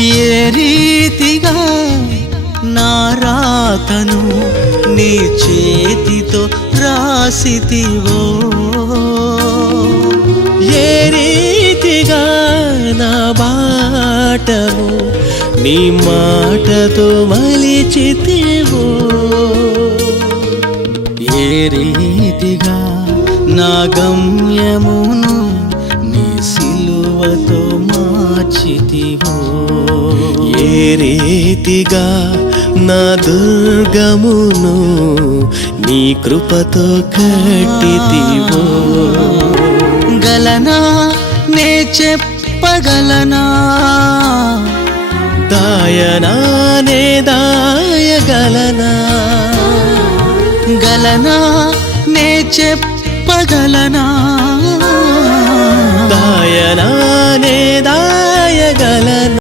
ఏ రీతిగా నా రాతను నీ చేతితో రాసితివో, ఏ రీతిగా నా బాటను నీ మాటతో మలిచితివో, ఏ రీతిగా నా గమ్యమును నీ సిలువతో మార్చితివో, ఏ రీతిగా నా దుర్గమును నీ కృపతో కట్టితివో. గలనా నే చెప్పగలనా, దాయనా నే దాయగలనా, గలనా నే చెప్పగలనా, దాయనా నే దాయగలనా.